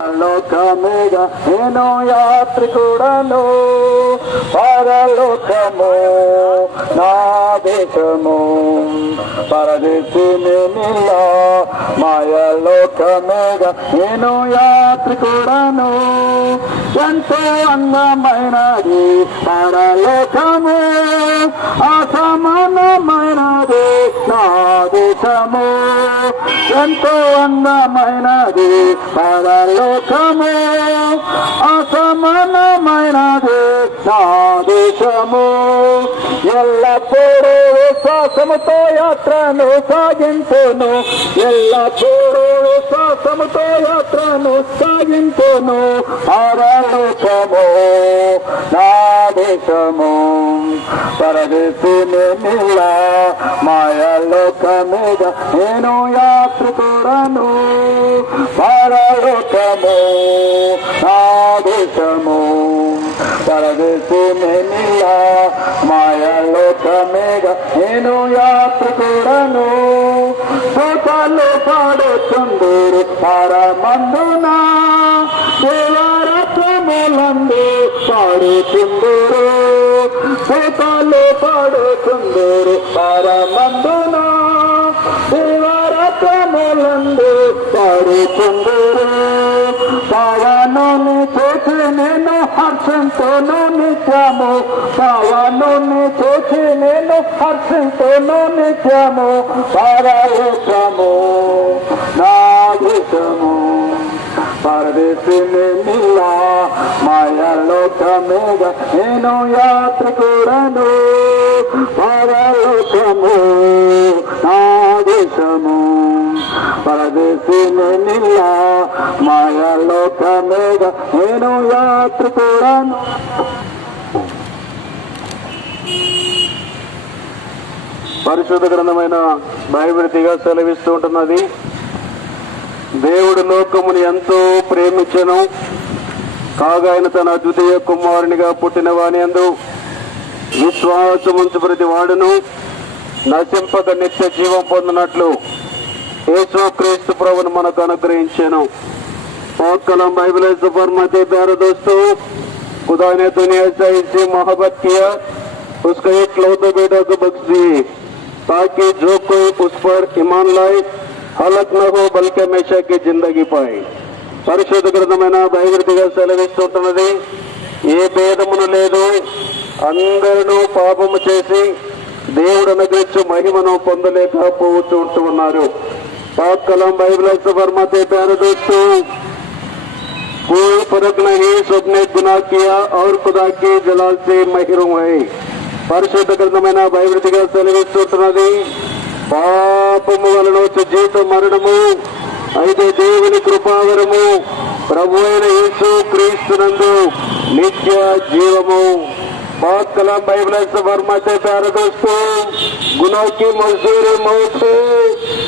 లోకమేగా నేను యాత్రికుడను, పరలోకము నా దేశము, పరదేశిని నీలా మాయలోకమేగా నేను యాత్రికుడను. ఎంతో అందమైనది పరలోకము, అసమానమైనది నా దేశము. ఎంతో అందమైనది పరలోకము, అసమానమైనది నా దేశము. ఎల్లప్పుడూ విశ్వాసముతో యాత్రను సాగించును, ఎల్లప్పుడూ విశ్వాసముతో యాత్రను సాగించును. పరలోకము నా దేశము, పరదేశిని నీలా మాయలోకమేగ నేను యాత్రికుడను. పరలోకము నా దేశము, పరదేశిని నీలా మాయలోకమేగ నేను యాత్రికుడను. సూతాలు పాడుచుందురు పరమందున, దేవరత్నములందు పాడుచుందురు. సూతాలు పాడుచుందురు పరమందున, దేవరత్నములందు పాడుచుందురు. పవనుని చూచి నేను హర్షంతోను నిత్యము, పవనుని చూచి నేను హర్షంతోను నిత్యము. పరలోకము నా దేశము, పరదేశిని నీలా మాయలోకమేగ నేను యాత్రికుడను. పరలోకము నా దేశము, పరదేశిని నీలా మాయలోకమేగ నేను యాత్రికుడను. పరిశుద్ధ గ్రంథమైన బైబిలిగా సెలవిస్తూ ఉంటున్నది. దేవుడు లోకముని ఎంతో ప్రేమించెను, కాగా ఆయన తన అద్వితీయ కుమారునిగా పుట్టిన వాని యందు విశ్వాసముంచు ప్రతి వాడును నశింపక నిత్య జీవం పొందినట్లు యేసు క్రీస్తు ప్రభువును మనకు అనుగ్రహించాను. बहुत कलम बाइबल से फरमाते प्यारे दोस्तों, खुदा ने दुनिया से इससे मोहब्बत किया, उसका एक लौते बेटा को बख्श दिए, ताकि जो कोई उस पर ईमान लाए हलक न हो बल्कि हमेशा की जिंदगी पाए. పరిశుద్ధ గ్రంథమైన బైబిల్గా సెలవిస్తుంటున్నది. ఏ భేదమును లేదు, అందరూ పాపము చేసి దేవుడు అనుగ్రహించు మహిమను పొందలేకపోతూ ఉంటున్నారు. पाक कलम बाइबल से फरमाते प्यारे दोस्तों, कोई फर्क नहीं, सबने गुनाह किया और खुदा के जलाल से महरूम है. పరిశుద్ధ గ్రంథమైన బైబిల్గా సెలవిస్తుంటున్నది. పాపము వలన వచ్చే జీవిత మరణము, అయితే దేవుని కృపావరము ప్రభు అయిన యేసు క్రీస్తునందు నిత్య జీవము. पाक कलम बाइबल से फरमाते प्यारे दोस्तों, गुनाह की मजदूरी मौत है,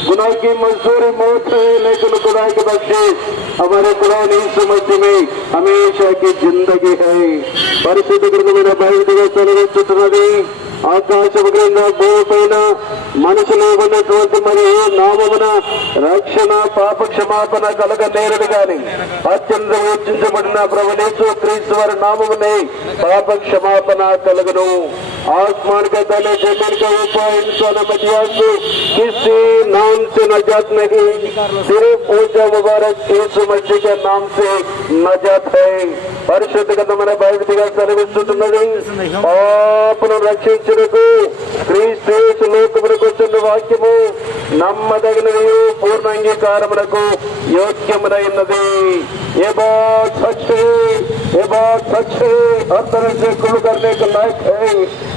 गुनाह की मजदूरी मौत है, लेकिन खुदा की बख्शिश हमारे खुदा यीशु मसीह में हमेशा की जिंदगी है. పరిశుద్ధ గ్రంథమైన బైబిల్గా సెలవిస్తున్నది. ఆకాశము క్రింద భూమిపైన మనుషులు ఉన్నటువంటి మరియు నామమున రక్షణ పాప క్షమాపణ కలగనేరడు గాని అత్యంత ఉచ్చించబడిన ప్రభు యేసు క్రీస్తు వారి నామమునే పాప క్షమాపణ కలుగును. आसमान के तले जमीन के ऊपर इंसान मतियासु किसी नाम से नजात नहीं, सिर्फ ऊंचा मुबारक यीशु मसीह के नाम से नजात है. పరిశుద్ధ గ్రంథమైన బైబిల్గా సెలవిస్తున్నది. పాపను రక్షించుటకు క్రీస్తు యేసు లోకమునకు వచ్చిన వాక్యము నమ్మదగినది, పూర్ణ అంగీకారమునకు యోగ్యమునైనది. ये बात सच है, ये बात सच है, हर तरह से कुल करने के लायक है.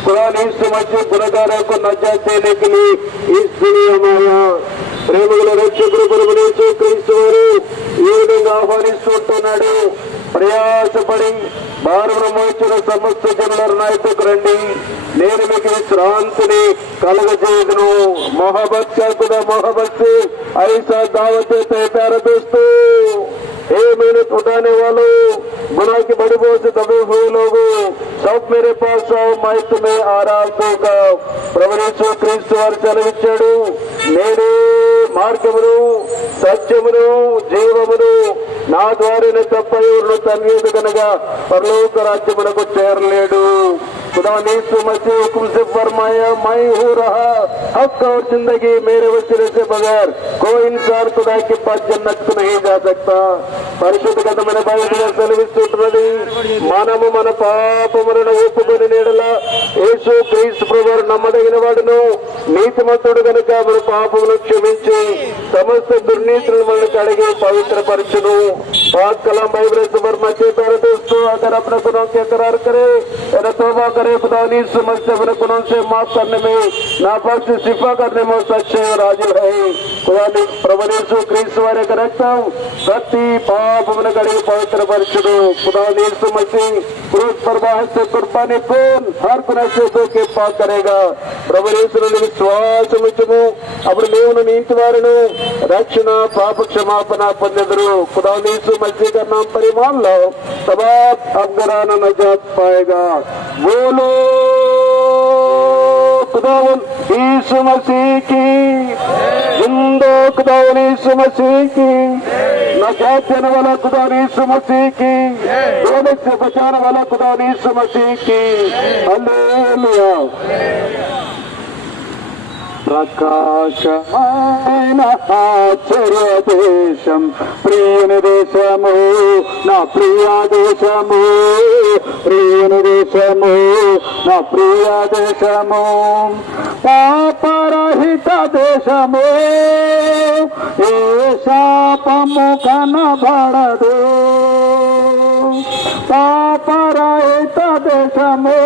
खुदा ने यीशु मसीह गुनहगारों को नजात देने के लिए इस दुनिया में आया. ప్రేమగల రక్షకుడు ప్రభువు యేసు క్రీస్తు వారు ఈ విధంగా ఆహ్వానిస్తుంటున్నాడు. ప్రయాసపడి భారమును మోయించిన సమస్త జనులారా నా యొద్దకు రండి, నేను మీకు విశ్రాంతిని కలగజేయుదును. मोहब्बत का खुदा मोहब्बत से ऐसा दावत देते हैं प्यारे दोस्तों. हे मेहनत उठाने वालों, गुनाह की बड़ी बोझ से दबे हुए लोगों, सब मेरे पास आओ, मैं तुम्हें आराम दूंगा. ప్రభు యేసు క్రీస్తు వారు సెలవిచ్చాడు, నేనే మార్గమును సత్యమును జీవమును నా ద్వారానే తప్ప ఎవరు తండ్రి కనుక పరలోక రాజ్యమునకు చేరలేడు। खुदा यीशु मसीह हुक्म से फरमाया, मैं हो रहा हक और जिंदगी, मेरे वसीले से बगैर कोई इंसान खुदा के पास जन्नत को नहीं जा सकता। పరిశుద్ధ గ్రంథమైన బైబిల్ సెలవిస్తున్నది, మనము మన పాపములను ఒప్పుకొని నీడల యేసు క్రీస్తు ప్రభువు నమ్మదగిన వాడును నీతిమంతుడు కనుక మన పాపములను క్షమించి సమస్త దుర్నీతులను మనల్ని కడిగి పవిత్రపరచును। बात कलम बाइबल से फरमाते प्यारे दोस्तों, अगर अपने गुनाहों के इकरार करे और तौबा करे, खुदा यीशु मसीह अपने गुनाहों से माफ करने में, नापाक से शिफा करने में सच्चे और आजिल है। खुदा ने प्रभु यीशु क्रीस्तु वारे करता हूँ सत्य पाप मन कड़ी पवित्र परिशुद्ध। खुदा यीशु मसीह क्रूस पर बाहर से कुर्बानी कौन हर गुनाह से धो के पाक करेगा। प्रभु यीशु ने विश्वास मुझको अपने मेवनु नीति वारनु रक्षण पाप क्षमापण పొందెదరు। खुदा यीशु मसीह का नाम पर ईमान लाओ, तब आप अफगाना नजात पाएगा। बोलो खुदा यीशु मसीह की जिंदो, खुदा यीशु मसीह की नजात देने वाला खुदा यीशु मसीह की, दोनों से बचाने वाला खुदा यीशु मसीह की। हालेलुया। ప్రకాశమైన ఆశ్చర్య దేశం, ప్రియుని దేశము, నా ప్రియ దేశము, ప్రియుని దేశము, నా ప్రియ దేశము, పాపరహిత దేశము, ఏ శాపము కనబడదు, పాపరహిత దేశము,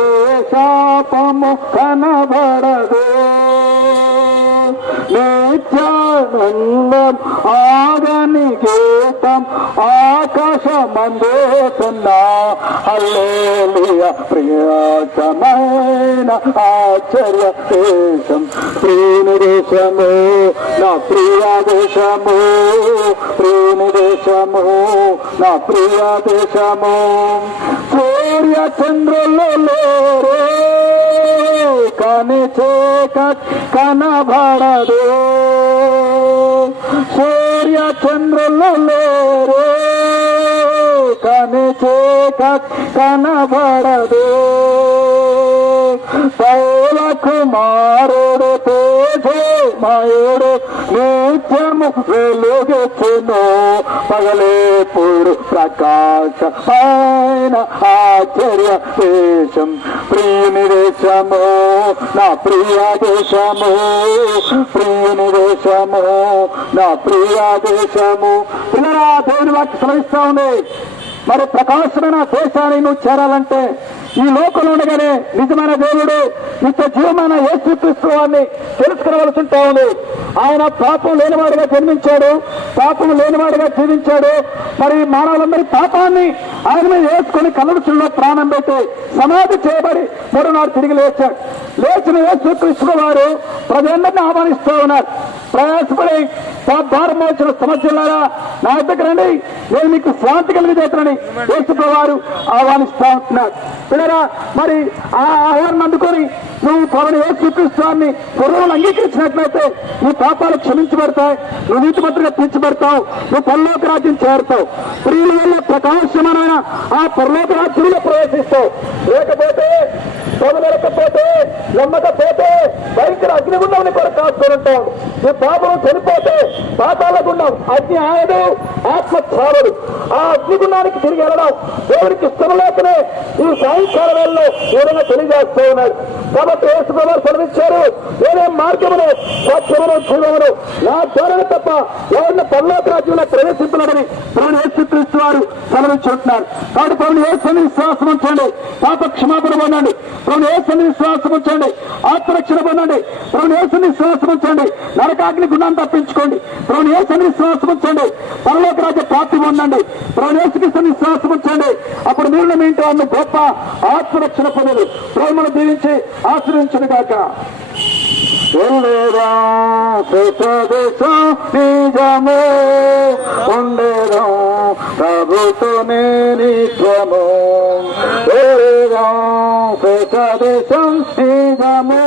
ఏ శాపము కనబడదు, నిత్యానందం ఆగని గీతం ఆకాశమందుతున్నా। హల్లెలూయా। ప్రియతమైన ఆశ్చర్య దేశం, ప్రియుని దేశము, నా ప్రియ దేశము, ప్రియుని దేశము, నా ప్రియ దేశము, సూర్య చంద్రులు లేరు కానీ చీకటి కనబడదు, సూర్య చంద్రులు లేరు కానీ చీకటి కనబడదు, పౌల కుమారుడు తేజమయుడు నిత్యము వెలుగెచ్చును, పగలేపుడు ప్రకాశమైన ఆశ్చర్య దేశం, ప్రియుని దేశము, నా ప్రియ దేశము, ప్రియుని దేశము, నా ప్రియ దేశము। పిల్లరా, దేవుని వాక్యం సెలవిస్తా ఉంది, మరి ప్రకాశమైన దేశాన్ని నువ్వు చేరాలంటే ఈ లోకంలో ఉండగానే నిజమైన దేవుడు నిత్య జీవమైన యేసుక్రీస్తు వారిని తెలుసుకునవలసి ఉంటా ఉంది। ఆయన పాపం లేనివాడిగా జన్మించాడు, పాపం లేనివాడిగా జీవించాడు, మరి మానవులందరి పాపాన్ని ఆయన మీద వేసుకొని కలవసుల్లో ప్రాణం పెట్టి సమాధి చేయబడి మరోనాడు తిరిగి లేచాడు। లేచిన యేసుక్రీస్తు వారు ప్రజలందరినీ ఆహ్వానిస్తూ ఉన్నారు, ప్రయాసపడి భారం వచ్చిన సమస్యలారా నా వద్దకు రండి, నేను మీకు శాంతి కలిగజేస్తానని యేసు వారు ఆహ్వానిస్తూ ఉంటున్నారు। పిల్లరా, మరి ఆ ఆహ్వానం అందుకొని నువ్వు ప్రభుని యేసుక్రీస్తుని పూర్వములు అంగీకరించినట్లయితే నీ పాపాలు క్షమించబడతాయి, నువ్వు నీతిమంతులుగా తీర్చబడతావు, నువ్వు పరలోక రాజ్యం చేరుతావు, ప్రియుల వల్ల ప్రకాశమైన ఆ పరలోక రాజ్యంలో ప్రవేశిస్తావు। లేకపోతే పొగలేకపోతే నమ్మకపోతే భయంకర అగ్నిగుండం కొరకు కాసుకొని ఉంటావు। నీ పాపం చనిపోతే పాతాల గుండం అగ్ని ఆయదు, ఆత్మ చావడు, ఆ అగ్నిగుండానికి తిరిగి వెళ్ళడం దేవుడికి ఇష్టం లేకనే ఈ సాయంకాల వేళలో ఏదైనా తెలియజేస్తూ ఉన్నాడు। కాబట్టి యేసుప్రభువు సెలవిచ్చారు, నేనే మార్గమును సత్యమును జీవమును, నా ద్వారా తప్ప ఎవరిని పరలోక రాజ్యంలో ప్రవేశించలేదని ప్రభువు యేసుక్రీస్తు వారు సెలవిచ్చుంటున్నారు। కాబట్టి ప్రభువు యేసుని విశ్వాసం ఉంచండి, పాప క్షమాపణ పొందండి, ప్రభువు యేసుని విశ్వాసం ఉంచండి, ఆత్మరక్షణ పొందండి, ప్రభువు యేసుని విశ్వాసం ఉంచండి, నరకాగ్ని గుణాన్ని తప్పించుకోండి, ప్రభువు యేసుని విశ్వాసం ఉంచండి, పరలోక రాజ్య ప్రాప్తి పొందండి, ప్రభువు యేసుక్రీస్తుని విశ్వాసం ఉంచండి, అప్పుడు మీరు మీ ఇంటి వాళ్ళు గొప్ప ఆత్మరక్షణ పొందరు। ప్రభువును దీవించి ఆశ్రయించను గాక। ఉండేదా దేశం నిజము, ఉండేదా ప్రభుత్వమే నిత్యము, దేశం నిజము,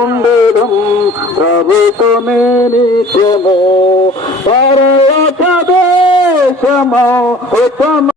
ఉండేదం ప్రభుత్వమే నిత్యము, పరయ సంతోషము ఉత్తమ